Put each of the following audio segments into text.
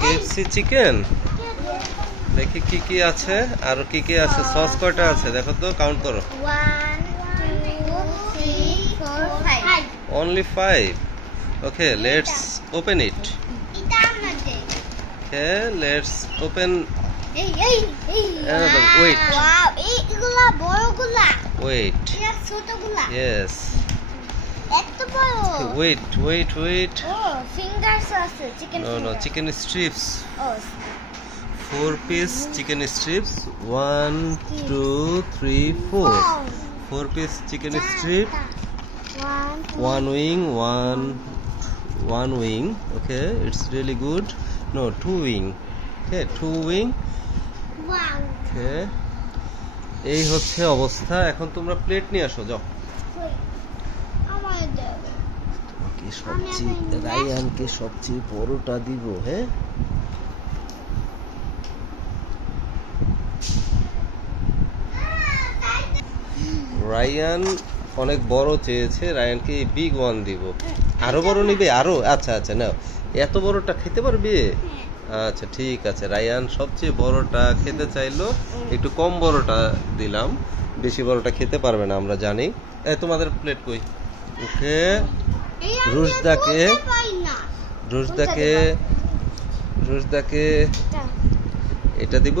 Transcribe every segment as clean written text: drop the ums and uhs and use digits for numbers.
KFC chicken দেখি কি কি আছে আর কি কি আছে সস কয়টা আছে দেখো তো কাউন্ট করো 1 2 3 4 5 only 5 okay let's open it okay let's open another wait wow এইগুলা বড়গুলা wait এটা ছোটগুলা yes এত বড় wait ও ফিঙ্গারস আছে chicken no chicken strips O 4 piece chicken strips 1 2 3 4 4 piece chicken strip 1 wing one wing okay it's really good no 2 wing okay 2 wing wow okay এই হচ্ছে অবস্থা এখন তোমরা প্লেট নিয়ে আসো যাও আমার দাও কি সবচেয়ে রায়ানকে সবচেয়ে বড়টা দিব হ্যাঁ রায়ান অনেক বড় চেয়েছে রায়ানকে বিগ ওয়ান দিব আরো বড় নিবে আরো আচ্ছা আচ্ছা নাও এত বড়টা খেতে পারবে আচ্ছা ঠিক আছে রায়ান সবচেয়ে বড়টা খেতে চাইলো একটু কম বড়টা দিলাম বেশি বড়টা খেতে পারবে না আমরা জানি তোমাদের প্লেট কই ওকে রুশদাকে এটা দিব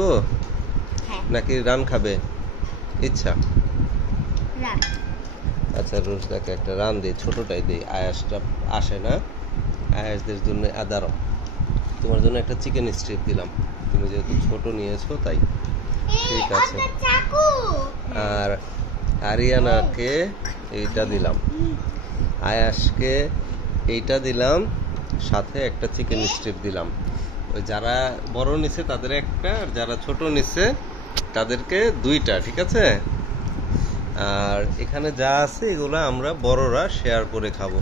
নাকি রান খাবে ইচ্ছা আচ্ছা রুশদাকে একটা রান দিই ছোটটাই দিই আয়াসটা আসে না আয়াসদের জন্য আদার তোমার জন্য একটা চিকেন স্ট্রিপ দিলাম তুমি যেহেতু ছোট নিয়েছো তাই ঠিক আছে আর আরিয়ানাকে এইটা দিলাম আয়াসকে এইটা দিলাম সাথে একটা চিকেন স্ট্রিপ দিলাম ওই যারা বড় নিছে তাদের একটা আর যারা ছোট নিছে তাদেরকে দুইটা ঠিক আছে আর এখানে যা আছে এগুলো আমরা বড়রা শেয়ার করে খাবো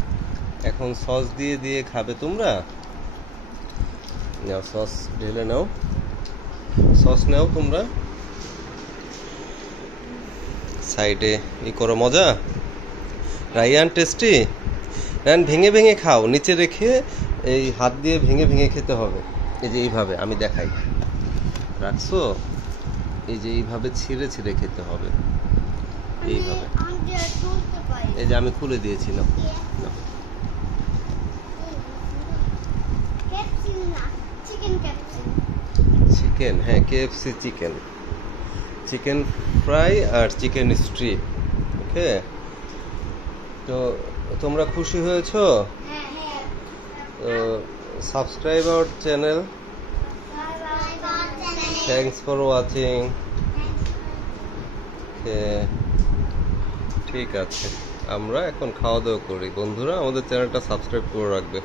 এখন সস দিয়ে দিয়ে খাবে তোমরা নাও সস ঢেলে নাও সস নাও তোমরা সাইডে ই করো মজা রায়ান টেস্টি রায়ান ভেঙে ভেঙে খাও নিচে রেখে এই হাত দিয়ে ভেঙে ভেঙে খেতে হবে এই যে এইভাবে আমি দেখাই রাখছো এই যে এইভাবে ছিঁড়ে ছিঁড়ে খেতে হবে এইভাবে এই যে আমি খুলে দিয়েছি না চিকেন হ্যাঁ কেএফসি চিকেন ফ্রাই আর চিকেন স্ট্রিপ ওকে তো তোমরা খুশি হয়েছো তো subscribe our channel thanks for watching ঠিক আছে আমরা এখন খাওয়া দাওয়া করি বন্ধুরা আমাদের চ্যানেলটা সাবস্ক্রাইব করে রাখবে